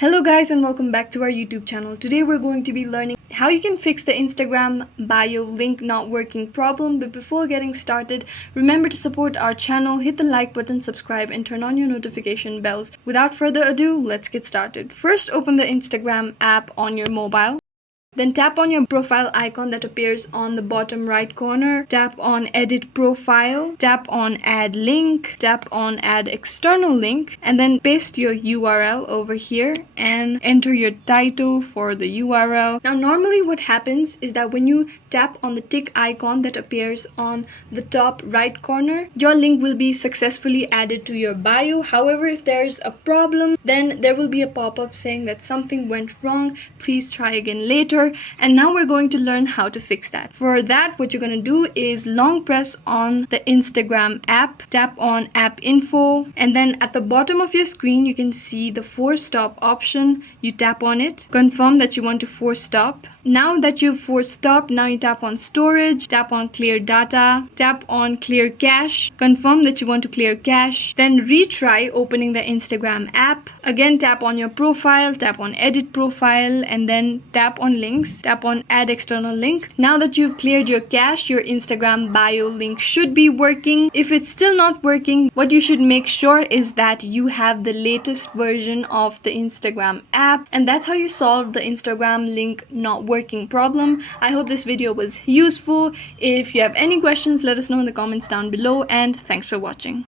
Hello guys and welcome back to our YouTube channel. Today we're going to be learning how you can fix the Instagram bio link not working problem. But before getting started, remember to support our channel, hit the like button, subscribe and turn on your notification bells. Without further ado, let's get started. First, open the Instagram app on your mobile. Then tap on your profile icon that appears on the bottom right corner. Tap on edit profile, tap on add link, tap on add external link, and then paste your URL over here and enter your title for the URL. Now normally what happens is that when you tap on the tick icon that appears on the top right corner, your link will be successfully added to your bio. However, if there's a problem, then there will be a pop-up saying that something went wrong, please try again later. And now we're going to learn how to fix that. For that, what you're going to do is long press on the Instagram app, tap on app info, and then at the bottom of your screen you can see the force stop option. You tap on it, confirm that you want to force stop. Now that you've forced stop, now you tap on storage, tap on clear data, tap on clear cache, confirm that you want to clear cache, then retry opening the Instagram app. Again, tap on your profile, tap on edit profile, and then tap on links, tap on add external link. Now that you've cleared your cache, your Instagram bio link should be working. If it's still not working, what you should make sure is that you have the latest version of the Instagram app, and that's how you solve the Instagram link not working problem. I hope this video was useful. If you have any questions, let us know in the comments down below, and thanks for watching.